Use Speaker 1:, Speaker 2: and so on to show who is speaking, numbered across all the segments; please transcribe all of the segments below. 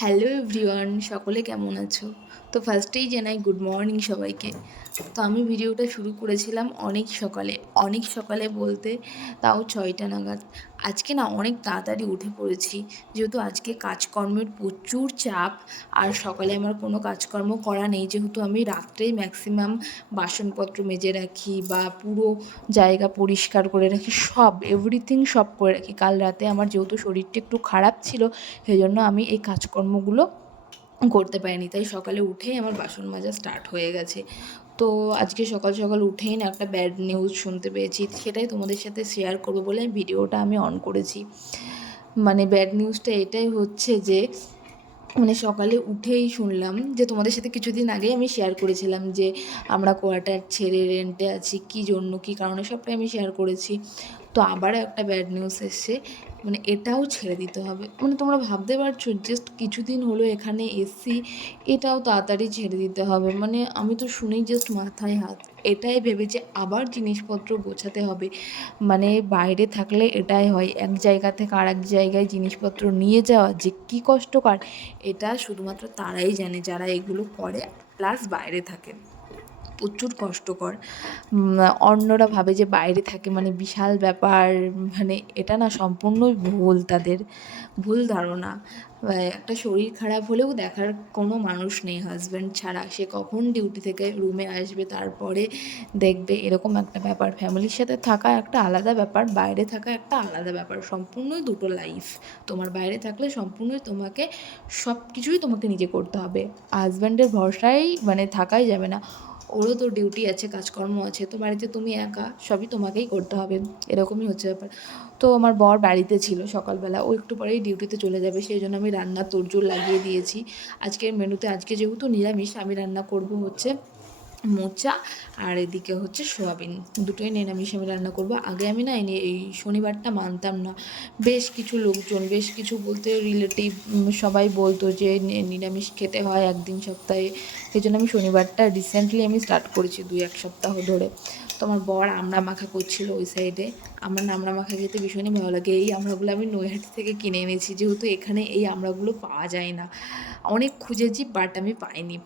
Speaker 1: Hello everyone, সকলে কেমন আছো? তো ফার্স্টেই জানাই গুড মর্নিং সবাইকে। তো আমি ভিডিওটা শুরু করেছিলাম অনেক সকালে। অনেক সকালে বলতে তাও ছয়টা নাগাদ। আজকে না অনেক তাড়াতাড়ি উঠে পড়েছি। যেহেতু আজকে কাজকর্মের প্রচুর চাপ, আর সকালে আমার কোনো কাজকর্ম করা নেই। যেহেতু আমি রাত্রেই ম্যাক্সিমাম বাসনপত্র মেজে রাখি বা পুরো জায়গা পরিষ্কার করে রাখি, সব এভরিথিং সব করে রাখি। কাল রাতে আমার যেহেতু শরীরটা একটু খারাপ ছিল সেই জন্য আমি এই কাজকর্মগুলো করতে পারিনি। তাই সকালে উঠেই আমার বাসন মাজা স্টার্ট হয়ে গেছে। তো আজকে সকাল সকাল উঠেই না একটা ব্যাড নিউজ শুনতে পেয়েছি। সেটাই তোমাদের সাথে শেয়ার করব বলে ভিডিওটা আমি অন করেছি। মানে ব্যাড নিউজটা এটাই হচ্ছে যে মানে সকালে উঠেই শুনলাম যে তোমাদের সাথে কিছুদিন আগেই আমি শেয়ার করেছিলাম যে, আমরা কোয়ার্টার ছেড়ে রেন্টে আছি, কী জন্য, কী কারণে সবটাই আমি শেয়ার করেছি। তো আবারও একটা ব্যাড নিউজ এসছে। মানে এটাও ছেড়ে দিতে হবে। মানে তোমরা ভাবতে পারছ জাস্ট কিছুদিন হলো এখানে এসছি, এটাও তাড়াতাড়ি ছেড়ে দিতে হবে। মানে আমি তো শুনেই জাস্ট মাথায় হাত। এটাই ভেবে যে আবার জিনিসপত্র গোছাতে হবে। মানে বাইরে থাকলে এটাই হয়। এক জায়গা থেকে আর এক জায়গায় জিনিসপত্র নিয়ে যাওয়া যে কী কষ্টকর, এটা শুধুমাত্র তারাই জানে যারা এগুলো করে। প্লাস বাইরে থাকে প্রচুর কষ্টকর। অন্যরা ভাবে যে বাইরে থাকে মানে বিশাল ব্যাপার মানে এটা না সম্পূর্ণই ভুল তাদের, ভুল ধারণা। একটা শরীর খারাপ হলেও দেখার কোনো মানুষ নেই হাজব্যান্ড ছাড়া। সে কখন ডিউটি থেকে রুমে আসবে, তারপরে দেখবে এরকম একটা ব্যাপার। ফ্যামিলির সাথে থাকা একটা আলাদা ব্যাপার, বাইরে থাকা একটা আলাদা ব্যাপার। সম্পূর্ণই দুটো লাইফ তোমার বাইরে থাকলে সম্পূর্ণই তোমাকে সব কিছুই তোমাকে নিজে করতে হবে। হাজব্যান্ডের ভরসায় মানে থাকাই যাবে না। ওরও তো ডিউটি আছে কাজকর্ম আছে, তো বাড়িতে তুমি একা, সবই তোমাকেই করতে হবে, এরকমই হচ্ছে ব্যাপার। তো আমার বর বাড়িতে ছিল সকালবেলা, ও একটু পরেই ডিউটিতে চলে যাবে, সেই জন্য আমি রান্নার তোরজোর লাগিয়ে দিয়েছি। আজকের মেনুতে আজকে যেহেতু নিরামিষ, আমি রান্না করব হচ্ছে মোচা আর এদিকে হচ্ছে সোয়াবিন। দুটোই নিরামিষ আমি রান্না করব। আগে আমি না এনে এই শনিবারটা মানতাম না। বেশ কিছু লোকজন, বেশ কিছু বলতে রিলেটিভ সবাই বলতো যে নিরামিষ খেতে হয় একদিন সপ্তাহে। সেই জন্য আমি শনিবারটা রিসেন্টলি আমি স্টার্ট করেছি দুই, এক সপ্তাহ ধরে। তো আমার বর আমড়া মাখা করছিল ওই সাইডে আমার আমড়া মাখা খেতে ভীষণই ভালো লাগে। এই আমড়াগুলো আমি নৈহাটি থেকে কিনে এনেছি। যেহেতু এখানে এই আমড়াগুলো পাওয়া যায় না। অনেক খুঁজেছি বাট আমি পাইনি।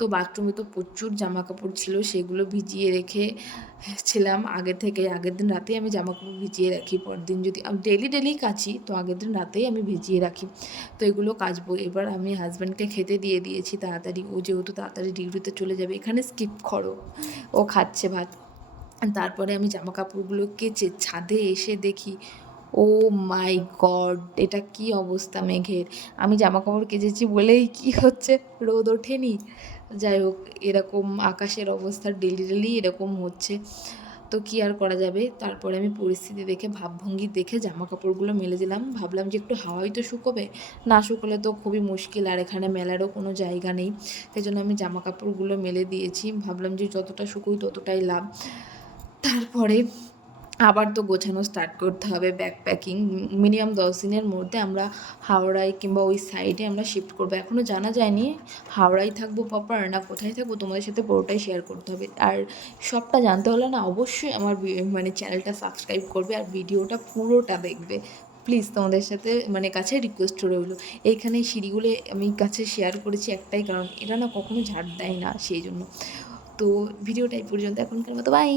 Speaker 1: তো বাথরুমে তো প্রচুর জামা কাপড় ছিল, সেগুলো ভিজিয়ে রেখে ছিলাম। আগে থেকে আগের দিন রাতেই আমি জামা কাপড় ভিজিয়ে রাখি, পরদিন যদি আমি ডেলি ডেলি কাচি, তো আগের দিন রাতেই আমি ভিজিয়ে রাখি। তো এগুলো কাচবো। এবার আমি হাজব্যান্ডকে খেতে দিয়ে দিয়েছি তাড়াতাড়ি। ও যেহেতু তাড়াতাড়ি ডিউটিতে চলে যাবে, এখানে স্কিপ করো। ও খাচ্ছে ভাত। তারপরে আমি জামা কাপড়গুলো কেচে ছাদে এসে দেখি, ও মাই গড এটা কি অবস্থা মেঘের। আমি জামা কাপড় কেচেছি বলেই কি হচ্ছে? রোদ ওঠেনি। যাই হোক এরকম আকাশের অবস্থা ডেলি ডেলি এরকম হচ্ছে। তো কি আর করা যাবে? তারপরে আমি পরিস্থিতি দেখে, ভাবভঙ্গি দেখে জামা কাপড়গুলো মেলে দিলাম। ভাবলাম যে একটু হাওয়াই তো শুকোবে, না শুকোলে তো খুবই মুশকিল আর এখানে মেলারও কোনো জায়গা নেই। সেই জন্য আমি জামা কাপড়গুলো মেলে দিয়েছি। ভাবলাম যে যতটা শুকোই ততটাই লাভ। তারপরে আবার তো গোছানো স্টার্ট করতে হবে ব্যাক প্যাকিং মিনিমাম দশ দিনের মধ্যে আমরা হাওড়ায় কিংবা ওই সাইডে আমরা শিফট করব। এখনও জানা যায়নি হাওড়ায় থাকব প্রপার না কোথায় থাকব, তোমাদের সাথে পুরোটাই শেয়ার করতে হবে। আর সবটা জানতে হলে না অবশ্যই আমার মানে চ্যানেলটা সাবস্ক্রাইব করবে আর ভিডিওটা পুরোটা দেখবে। প্লিজ তোমাদের সাথে মানে কাছে রিকোয়েস্ট রইল। এইখানে এই সিঁড়িগুলো আমি কাছে শেয়ার করেছি একটাই কারণ এটা না কখনো ঝাড় দেয় না, সেই জন্য। তো ভিডিওটাই পর্যন্ত, এখনকার মতো বাই